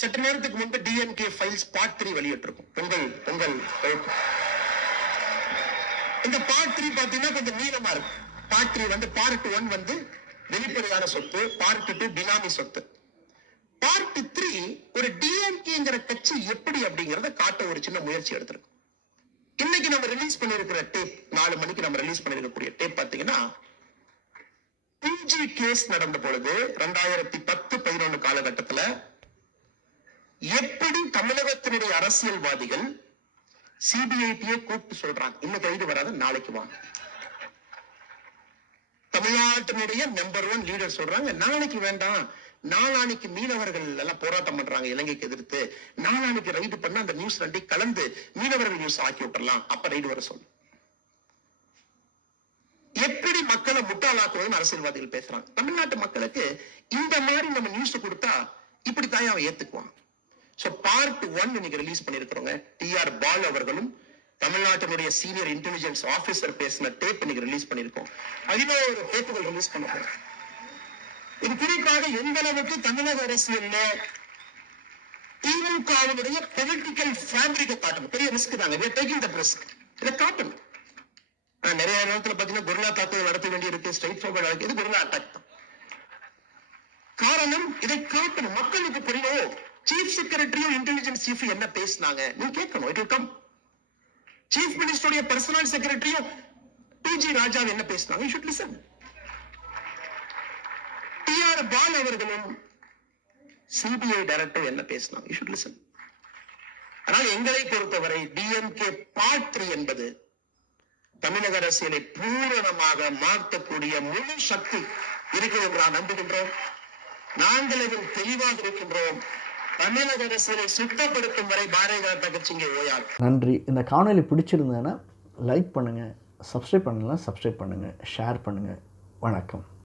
சற்று நேரத்துக்கு முன்பு டிஎம்கே ஃபைல்ஸ் பார்ட் த்ரீ வெளியிட்டிருக்கும். உங்கள் உங்கள் இந்த பார்ட் த்ரீ பாத்தீங்கன்னா கொஞ்சம் நீளமா இருக்கு பார்ட் த்ரீ வந்து பார்ட் ஒன் வந்து வெளிப்படையான சொத்து பார்ட் டூ பினாமி சொத்து. பார்ட் த்ரீ ஒரு டிஎம்கேங்கிற கட்சி எப்படி அப்படிங்கறத காட்ட ஒரு சின்ன முயற்சி எடுத்திருக்கும். இன்னைக்கு நம்ம ரிலீஸ் பண்ணிருக்கிற டேப் நாலு மணிக்கு நம்ம ரிலீஸ் பண்ணிருக்கக்கூடிய டேப் பாத்தீங்கன்னா பிஜி கேஸ் நடந்த பொழுது ரெண்டாயிரத்தி பத்து பதினொன்னு காலகட்டத்துல எப்படி தமிழகத்தினுடைய அரசியல்வாதிகள் சிபிஐடியை கூப்பிட்டு சொல்றாங்க? இன்னும் கைது வராத நாளைக்கு வாங்க. தமிழ்நாட்டினுடைய நம்பர் ஒன் லீடர் சொல்றாங்க நாளைக்கு வேண்டாம். நாளானிக்கு மீனவர்கள் எல்லாம் போராட்டம் பண்றாங்க இலங்கைக்கு எதிர்த்து. நாளானிக்கு ரைடு பண்ண அந்த நியூஸ் ரெண்டையும் கலந்து மீனவர்கள் நியூஸ் ஆக்கி விட்டுறலாம். அப்ப ரைடு வர சொல்லு. எப்படி மக்களை முட்டாளாக்குவதுன்னு அரசியல்வாதிகள் பேசுறாங்க. தமிழ்நாட்டு மக்களுக்கு இந்த மாதிரி நம்ம நியூஸ் கொடுத்தா இப்படித்தான் அவன் ஏத்துக்குவான். ஸோ பார்ட் ஒன் இன்னைக்கு ரிலீஸ் பண்ணிருக்கிறோங்க. டி ஆர் பால் அவர்களும் தமிழ்நாட்டினுடைய சீனியர் இன்டெலிஜென்ஸ் ஆஃபீஸர் பேசின டேப் இன்னைக்கு ரிலீஸ் பண்ணிருக்கோம். ஒரு டேப்புகள் ரிலீஸ் பண்ணுவோம் இது குறிப்பாக எந்த அளவுக்கு தமிழக அரசு அரசியல்ல திமுகவினுடைய பொலிட்டிக்கல் ஃபேப்ரிக்கை காட்டணும் பெரிய ரிஸ்க் தாங்க. We are taking that risk. இதை காட்டணும். நிறைய நேரத்தில் பாத்தீங்கன்னா குருலா தாக்குதல் நடத்த வேண்டி இருக்கு ஸ்ட்ரைட் ஃபார்வர்ட் இது குருலா அட்டாக் தான். காரணம் இதை காட்டணும். செக்ரட்டரியும் இன்டெலிஜென்ஸ் சீஃப் என்ன பேசினாங்க? நீ கேட்கணும். இட் கம் சீஃப் மினிஸ்டருடைய பர்சனல் செக்ரட்டரியும் பிஜி ராஜா என்ன பேசினாங்க? Should listen T R Pal அவர்களும் சிபிஐ டைரக்டர் என்ன பேசினாங்க? யூ ஷுட் லிசன் ஆனால் எங்களை பொறுத்தவரை டிஎம்கே பார்ட் த்ரீ என்பது தமிழக அரசியலை பூரணமாக மாற்றக்கூடிய முழு சக்தி இருக்கிறோம் நான் நம்புகின்றோம். நாங்கள் இதில் தெளிவாக இருக்கின்றோம். தமிழக அரசியலை சுத்தப்படுத்தும் வரை பாரதிய ஜனதா கட்சி ஓயாது நன்றி. இந்த காணொளி பிடிச்சிருந்ததுன்னா லைக் பண்ணுங்கள் சப்ஸ்கிரைப் பண்ணலாம் சப்ஸ்கிரைப் பண்ணுங்கள் ஷேர் பண்ணுங்கள் வணக்கம்.